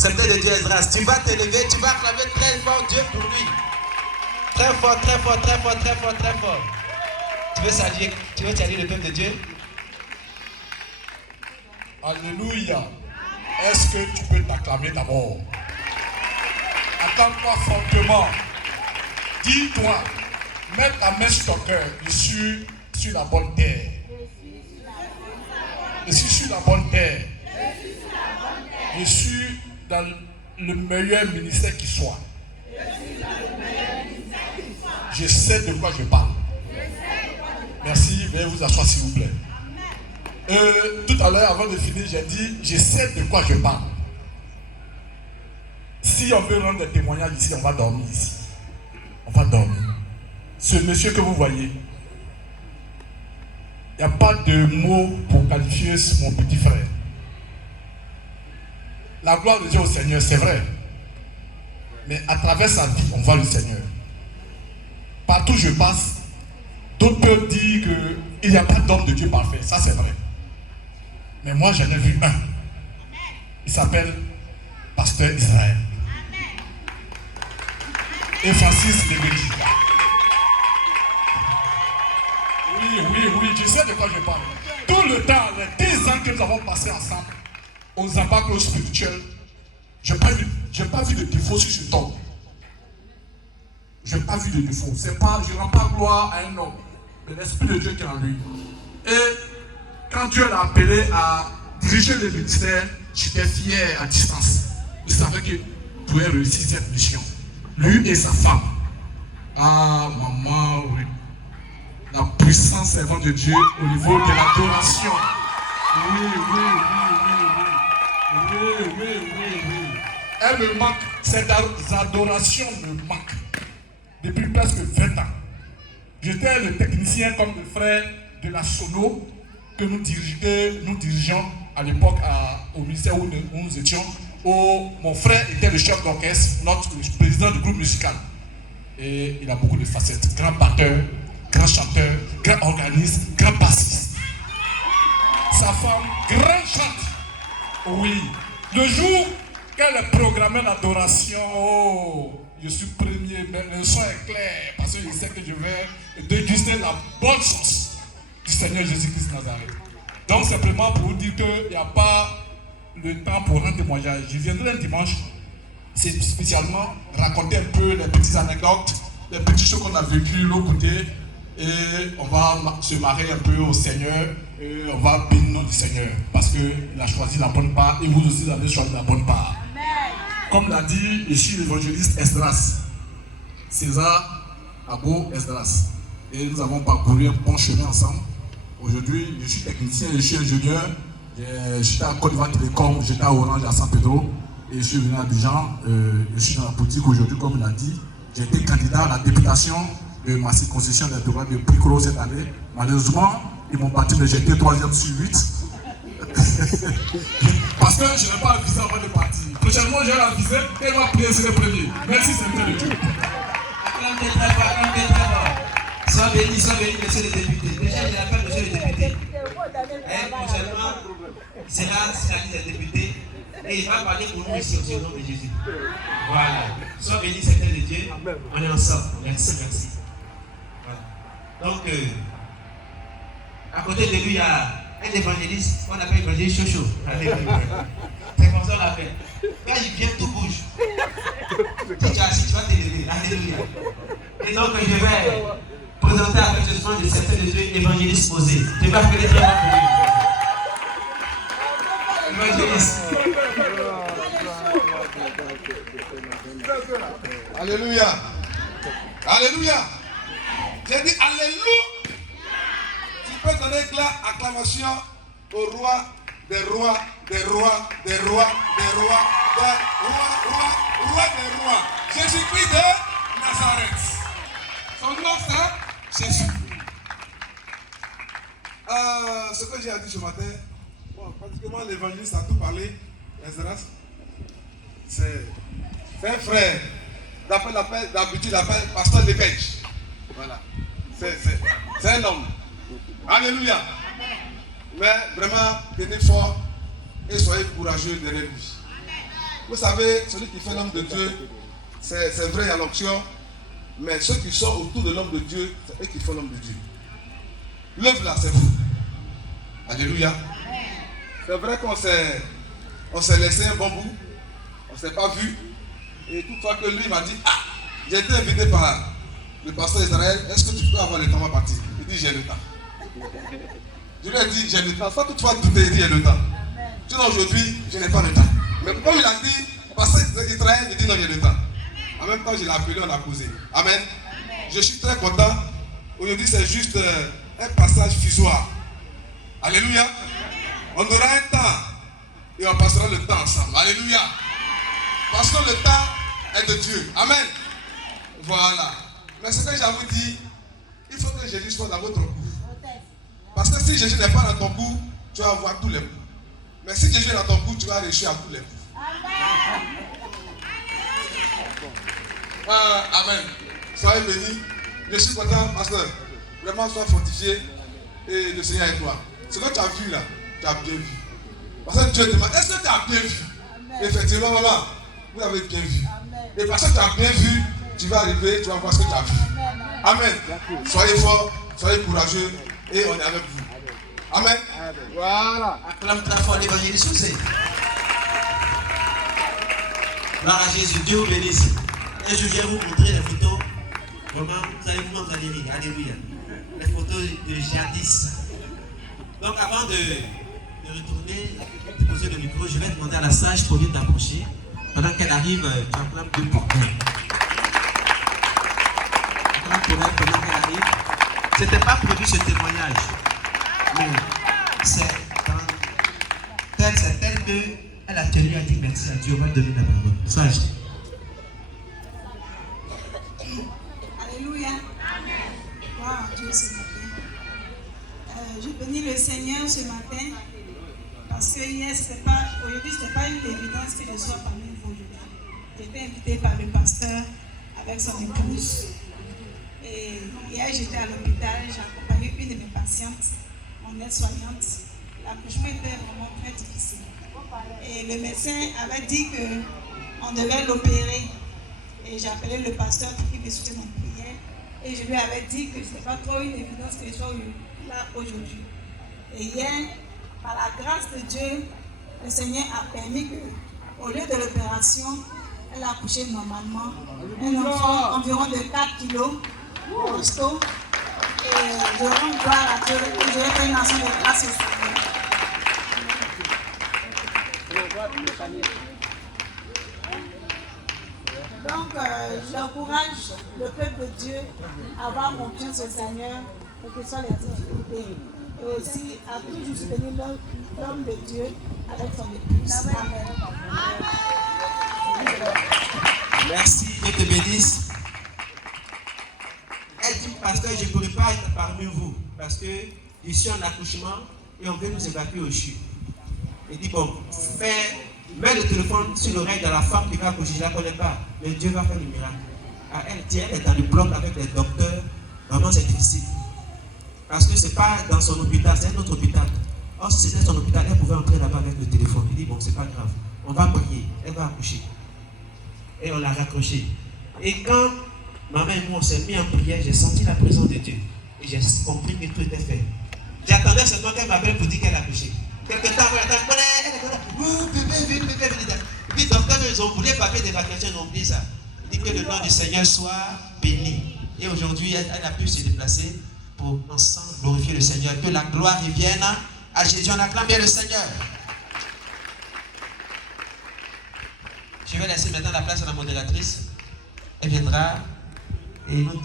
Scepter de Dieu, Esdras. Tu vas t'élever, tu vas acclamer très fort Dieu pour lui. Très fort, très fort, très fort, très fort, très fort. Tu veux saluer le peuple de Dieu? Alléluia. Est-ce que tu peux t'acclamer d'abord? Acclame-toi fortement. Dis-toi, mets ta main sur ton cœur. Je suis sur la bonne terre. Je suis sur la bonne terre. Je suis dans le meilleur ministère qui soit. Je sais de quoi je parle. Merci, veuillez vous asseoir s'il vous plaît. Tout à l'heure, avant de finir, j'ai dit, je sais de quoi je parle. Si on veut rendre des témoignages ici, on va dormir ici. On va dormir. Ce monsieur que vous voyez, il n'y a pas de mots pour qualifier mon petit frère. La gloire de Dieu au Seigneur, c'est vrai. Mais à travers sa vie, on voit le Seigneur. Partout où je passe, d'autres peuvent dire qu'il n'y a pas d'homme de Dieu parfait. Ça, c'est vrai. Mais moi, j'en ai vu un. Il s'appelle Pasteur Israël. Et Francis Lebedi. Oui, je sais de quoi je parle. Tout le temps, les 10 ans que nous avons passé ensemble, aux embâcles spirituels, je n'ai pas vu de défaut sur cet homme. Je n'ai pas vu de défaut. Je ne rends pas gloire à un homme, mais l'Esprit de Dieu qui est en lui. Et quand Dieu l'a appelé à diriger le ministère, j'étais fier à distance. Je savais qu'il pouvait réussir cette mission. Lui et sa femme. Ah, maman, oui. La puissance servante de Dieu au niveau de l'adoration. Oui. Elle me manque. Cette adoration me manque. Depuis presque 20 ans. J'étais le technicien comme le frère de la Sono que nous dirigeons à l'époque au ministère où nous étions. Mon frère était le chef d'orchestre, le président du groupe musical. Et il a beaucoup de facettes. Grand batteur, grand chanteur, grand organiste, grand bassiste. Sa femme, grand chante. Oui. Le jour qu'elle a programmé l'adoration, je suis premier, mais le son est clair. Parce que je sais que je vais déguster la bonne sauce du Seigneur Jésus-Christ Nazareth. Donc simplement pour vous dire qu'il n'y a pas le temps pour rendre témoignage. Je viendrai un dimanche, c'est spécialement raconter un peu les petites anecdotes, les petits choses qu'on a vécu de l'autre côté. Et on va se marier un peu au Seigneur et on va bénir le nom du Seigneur. Parce qu'il a choisi la bonne part et vous aussi vous avez choisi la bonne part. Comme l'a dit, je suis l'évangéliste Esdras. César Abo Esdras. Et nous avons parcouru un bon chemin ensemble. Aujourd'hui, je suis technicien, je suis ingénieur. J'étais à Côte d'Ivoire Télécom, j'étais à Orange, à San Pedro. Et je suis venu à Abidjan. Je suis dans la politique aujourd'hui, comme il l'a dit. J'ai été candidat à la députation de ma circonscription électorale de Picro cette année. Malheureusement, ils m'ont battu, mais j'ai été 3e sur 8. Parce que je n'ai pas la visée avant de partir. Prochainement, j'ai la visée et il va prier sur le premier. Merci, Seigneur de Dieu. Acclamez très fort, acclamez très fort. Sois béni, monsieur le député. Déjà, il appelle monsieur le député. Et prochainement, il sera liste des députés et il va parler pour nous ici au nom de Jésus. Voilà. Sois béni, Seigneur de Dieu. On est ensemble. Merci. Voilà. Donc, à côté de lui, il y a un évangéliste qu'on appelle évangéliste Chocho. C'est comme ça on l'appelle. Quand il vient, tout bouge. Si tu as assis, tu vas t'élever. Alléluia. Et donc, je vais présenter avec ce soin de certains de Dieu évangéliste posé. Je vais appeler très bien pour lui. Évangéliste. Alléluia. Alléluia. J'ai dit Alléluia. Tu peux donner acclamation au roi des rois, des rois, des rois, des rois, des rois des rois. Jésus-Christ de Nazareth. Son nom c'est Jésus. Ce que j'ai dit ce matin, pratiquement l'évangéliste a tout parlé. Esdras, c'est un frère. D'habitude, il appelle pasteur de Belge. Voilà. C'est un homme. Alléluia. Mais vraiment, tenez fort et soyez courageux derrière lui. Vous savez, celui qui fait l'homme de Dieu, c'est vrai, il y a l'onction, mais ceux qui sont autour de l'homme de Dieu, c'est eux qui font l'homme de Dieu. L'œuvre là, c'est vous. Alléluia. C'est vrai qu'on s'est laissé un bon bout, on ne s'est pas vu, et toutefois que lui m'a dit, ah, j'ai été invité par le pasteur Israël, est-ce que tu peux avoir le temps à partir? Il dit, j'ai le temps. Je lui ai dit, j'ai le temps, sans toutefois douter, il dit, j'ai le temps. Sinon aujourd'hui, je n'ai pas le temps. Mais comme il a dit, pasteur Israël, il dit, non, j'ai le temps. En même temps, je l'ai appelé, on a causé. Amen. Je suis très content. Aujourd'hui, c'est juste un passage fusoire. Alléluia. On aura un temps et on passera le temps ensemble. Alléluia. Parce que le temps est de Dieu. Amen. Voilà. Mais ce que j'avais dit, il faut que Jésus soit dans votre cou. Parce que si Jésus n'est pas dans ton cou, tu vas avoir tous les coups. Mais si Jésus est dans ton cou, tu vas réussir à tous les coups. Amen. Soyez bénis. Je suis content, pasteur. Vraiment, sois fortifié et le Seigneur est toi. Ce que tu as vu là, tu as bien vu. Parce que Dieu demande, est-ce que tu as bien vu? Effectivement, maman, vous avez bien vu. Et parce que tu as bien vu, tu vas arriver, tu vas voir ce que tu as vu. Amen. Soyez forts, soyez courageux et on est avec vous. Amen. Voilà. Acclame très fort l'évangéliste aussi. Gloire à Jésus, Dieu vous bénisse. Et je viens vous montrer les photos. Vraiment, vous allez vous allez rire. Alléluia. Les photos de jadis. Donc avant de retourner, de poser le micro, je vais demander à la sage Pauline d'approcher. Pendant qu'elle arrive, tu acclames deux pour un. Acclame pour elle pendant qu'elle arrive. Ce n'était pas prévu ce témoignage. Mais c'est tel qu'elle a tenu à dire merci à Dieu. On va donner la parole. Sage. Alléluia. Gloire à Dieu ce matin. Je bénis le Seigneur ce matin parce que hier, aujourd'hui, ce n'était pas une évidence que je sois parmi vous aujourd'hui. J'étais invitée par le pasteur avec son épouse. Et hier, j'étais à l'hôpital, j'ai accompagné une de mes patientes, mon aide-soignante. L'accouchement était vraiment très difficile. Et le médecin avait dit qu'on devait l'opérer. Et j'ai appelé le pasteur pour qu'il me soutienne en prière. Et je lui avais dit que ce n'était pas trop une évidence que je sois là aujourd'hui. Et hier, par la grâce de Dieu, le Seigneur a permis qu'au lieu de l'opération, elle a accouché normalement. Un enfant environ de 4 kilos, costaud. Et je rends gloire à Dieu et je vais faire une action de grâce au Seigneur. Donc, j'encourage le peuple de Dieu à avoir confiance au Seigneur, quelles que soient les difficultés. Et aussi à toujours soutenir l'homme de Dieu avec son épouse. Amen. Merci, Dieu te bénisse. Elle dit, pasteur, je ne pourrais pas être parmi vous parce que je suis en accouchement et on veut nous évacuer au CHU. Il dit, bon, mets le téléphone sur l'oreille de la femme qui va accoucher, je ne la connais pas, mais Dieu va faire le miracle. Ah, elle dit, elle est dans le bloc avec les docteurs, vraiment c'est difficile. Parce que ce n'est pas dans son hôpital, c'est un autre hôpital. Or, si c'était son hôpital, elle pouvait entrer là-bas avec le téléphone. Il dit, bon, c'est pas grave, on va prier, elle va accoucher. Et on l'a raccroché. Et quand maman et moi on s'est mis en prière, j'ai senti la présence de Dieu. Et j'ai compris que tout était fait. J'attendais seulement qu'elle m'appelle pour dire qu'elle a accouché. Quelque temps, bébé. Il dit, docteur, ils ont voulu papier d'évacuation, ils ont oublié ça. Il dit que le nom du Seigneur soit béni. Et aujourd'hui, elle a pu se déplacer pour ensemble glorifier le Seigneur. Que la gloire revienne à Jésus. On acclame bien le Seigneur. Je vais laisser maintenant la place à la modératrice. Elle viendra et nous